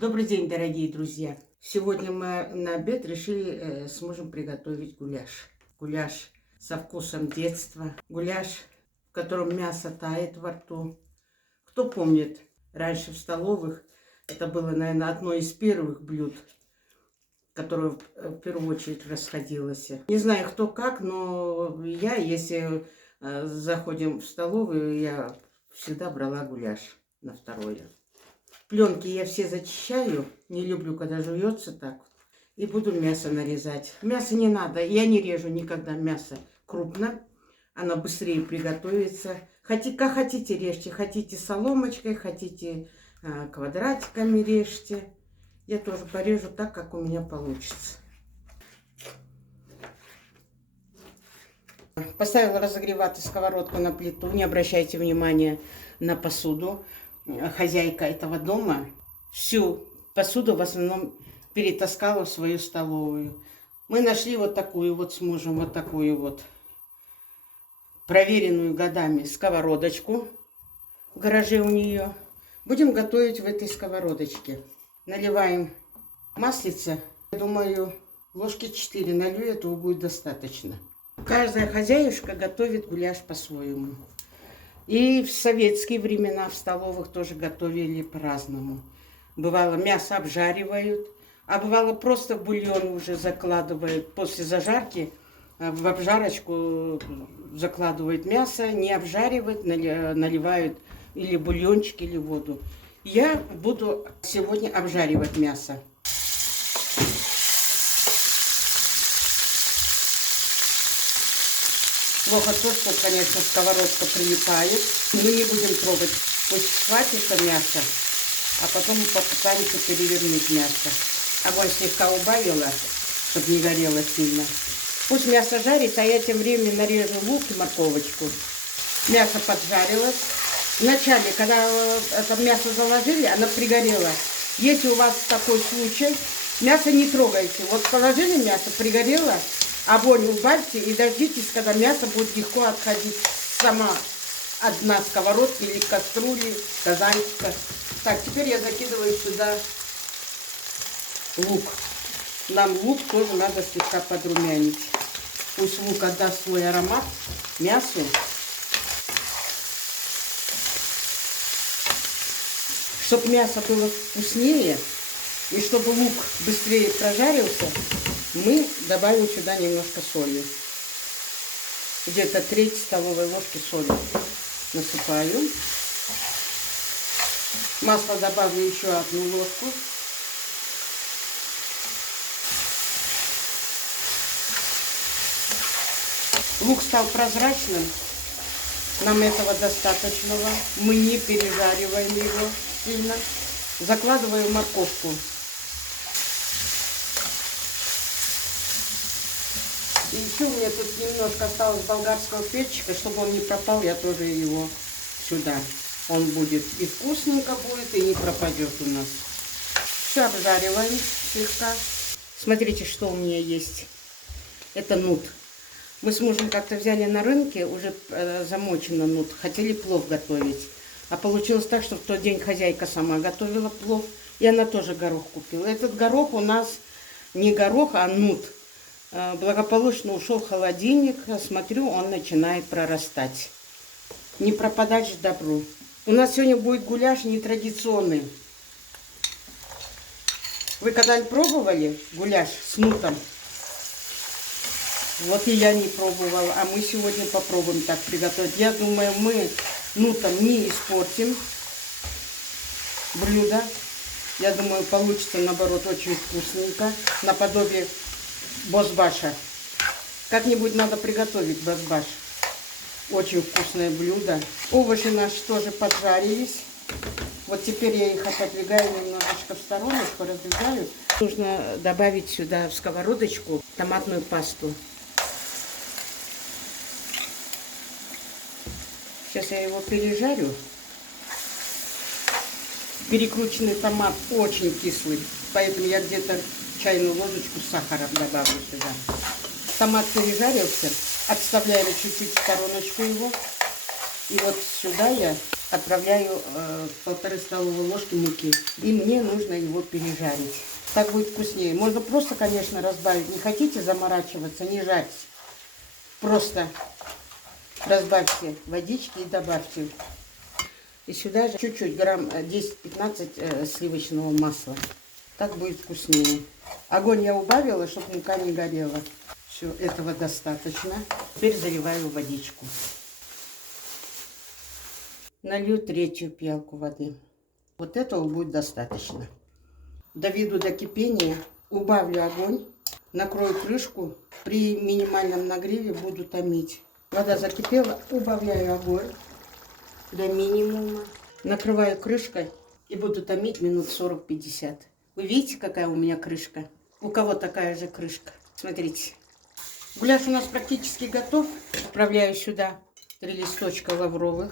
Добрый день, дорогие друзья! Сегодня мы на обед решили с мужем приготовить гуляш. Гуляш со вкусом детства. Гуляш, в котором мясо тает во рту. Кто помнит, раньше в столовых это было, наверное, одно из первых блюд, которое в первую очередь расходилось. Не знаю, кто как, но я, если заходим в столовую, я всегда брала гуляш на второе. Пленки я все зачищаю, не люблю, когда жуется так. И буду мясо нарезать. Мясо не надо, я не режу никогда мясо крупно. Оно быстрее приготовится. Как хотите режьте, хотите соломочкой, хотите квадратиками режьте. Я тоже порежу так, как у меня получится. Поставила разогреваться сковородку на плиту. Не обращайте внимания на посуду. Хозяйка этого дома всю посуду в основном перетаскала в свою столовую. Мы нашли вот такую вот с мужем, вот такую вот проверенную годами сковородочку в гараже у нее. Будем готовить в этой сковородочке. Наливаем маслица. Думаю, ложки 4 налью, этого будет достаточно. Каждая хозяюшка готовит гуляш по-своему. И в советские времена в столовых тоже готовили по-разному. Бывало, мясо обжаривают, а бывало, просто в бульон уже закладывают. После зажарки в обжарочку закладывают мясо, не обжаривают, наливают или бульончик, или воду. Я буду сегодня обжаривать мясо. Плохо то, что, конечно, сковородка прилипает. Мы не будем трогать. Пусть схватится мясо, а потом мы попытаемся перевернуть мясо. Огонь слегка убавила, чтобы не горело сильно. Пусть мясо жарится, а я тем временем нарежу лук и морковочку. Мясо поджарилось. Вначале, когда это мясо заложили, оно пригорело. Если у вас такой случай, мясо не трогайте. Вот положили мясо, пригорело. Огонь убавьте и дождитесь, когда мясо будет легко отходить сама одна сковородка или кастрюли, казанчика. Так, теперь я закидываю сюда лук. Нам лук тоже надо слегка подрумянить. Пусть лук отдаст свой аромат мясу. Чтобы мясо было вкуснее и чтобы лук быстрее прожарился, мы добавим сюда немножко соли. Где-то треть столовой ложки соли насыпаю. Масло добавлю еще одну ложку. Лук стал прозрачным. Нам этого достаточного. Мы не пережариваем его сильно. Закладываю морковку. И еще у меня тут немножко осталось болгарского перчика, чтобы он не пропал, я тоже его сюда. Он будет и вкусненько будет, и не пропадет у нас. Все обжариваем слегка. Смотрите, что у меня есть. Это нут. Мы с мужем как-то взяли на рынке, уже замочено нут. Хотели плов готовить. А получилось так, что в тот день хозяйка сама готовила плов. И она тоже горох купила. Этот горох у нас не горох, а нут. Благополучно ушел в холодильник. Смотрю, он начинает прорастать. Не пропадать же добру. У нас сегодня будет гуляш нетрадиционный. Вы когда-нибудь пробовали гуляш с нутом? Вот и я не пробовала. А мы сегодня попробуем так приготовить. Я думаю, мы нутом не испортим блюдо. Я думаю, получится, наоборот, очень вкусненько. Наподобие бозбаша. Как-нибудь надо приготовить бозбаш. Очень вкусное блюдо. Овощи наши тоже поджарились. Вот теперь я их отодвигаю немножечко в стороночку, раздвигаю. Нужно добавить сюда в сковородочку томатную пасту. Сейчас я его пережарю. Перекрученный томат очень кислый, поэтому я где-то чайную ложечку сахара добавлю сюда. Томат пережарился, отставляем чуть-чуть в стороночку его. И вот сюда я отправляю 1,5 столовые ложки муки. И мне нужно его пережарить. Так будет вкуснее. Можно просто, конечно, разбавить. Не хотите заморачиваться, не жарьте. Просто разбавьте водички и добавьте. И сюда же чуть-чуть, грамм 10-15 сливочного масла. Так будет вкуснее. Огонь я убавила, чтобы мука не горела. Все, этого достаточно. Теперь заливаю водичку. Налью 3 пиалку воды. Вот этого будет достаточно. Доведу до кипения, убавлю огонь, накрою крышку. При минимальном нагреве буду томить. Вода закипела, убавляю огонь до минимума. Накрываю крышкой и буду томить минут 40-50. Вы видите, какая у меня крышка? У кого такая же крышка? Смотрите. Гуляш у нас практически готов. Отправляю сюда 3 листочка лавровых.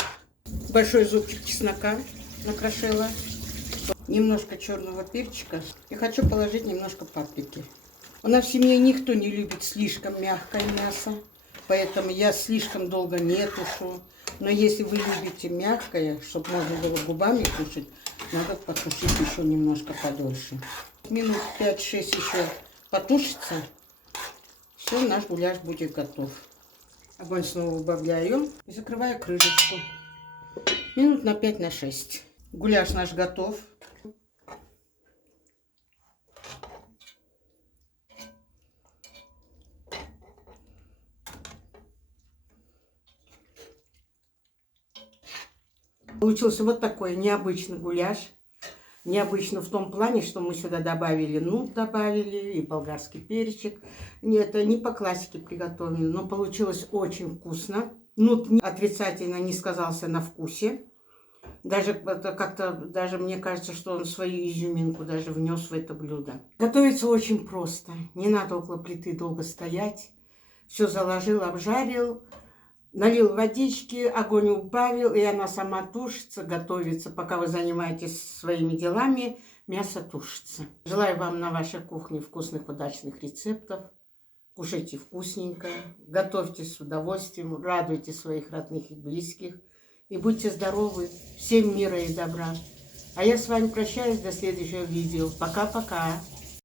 Большой зубчик чеснока накрошила. Немножко черного перчика. И хочу положить немножко паприки. У нас в семье никто не любит слишком мягкое мясо. Поэтому я слишком долго не тушу. Но если вы любите мягкое, чтобы можно было губами кушать, надо потушить еще немножко подольше. Минут 5-6 еще потушится. Все, наш гуляш будет готов. Огонь снова убавляю и закрываю крышечку. Минут на 5-6. Гуляш наш готов. Получился вот такой необычный гуляш. Необычно в том плане, что мы сюда добавили нут, добавили и болгарский перчик. Нет, это не по классике приготовлено, но получилось очень вкусно. Нут отрицательно не сказался на вкусе. Даже как-то, даже мне кажется, что он свою изюминку даже внес в это блюдо. Готовится очень просто. Не надо около плиты долго стоять. Все заложил, обжарил. Налил водички, огонь убавил, и она сама тушится, готовится. Пока вы занимаетесь своими делами, мясо тушится. Желаю вам на вашей кухне вкусных, удачных рецептов. Кушайте вкусненько, готовьте с удовольствием, радуйте своих родных и близких. И будьте здоровы. Всем мира и добра. А я с вами прощаюсь до следующего видео. Пока-пока.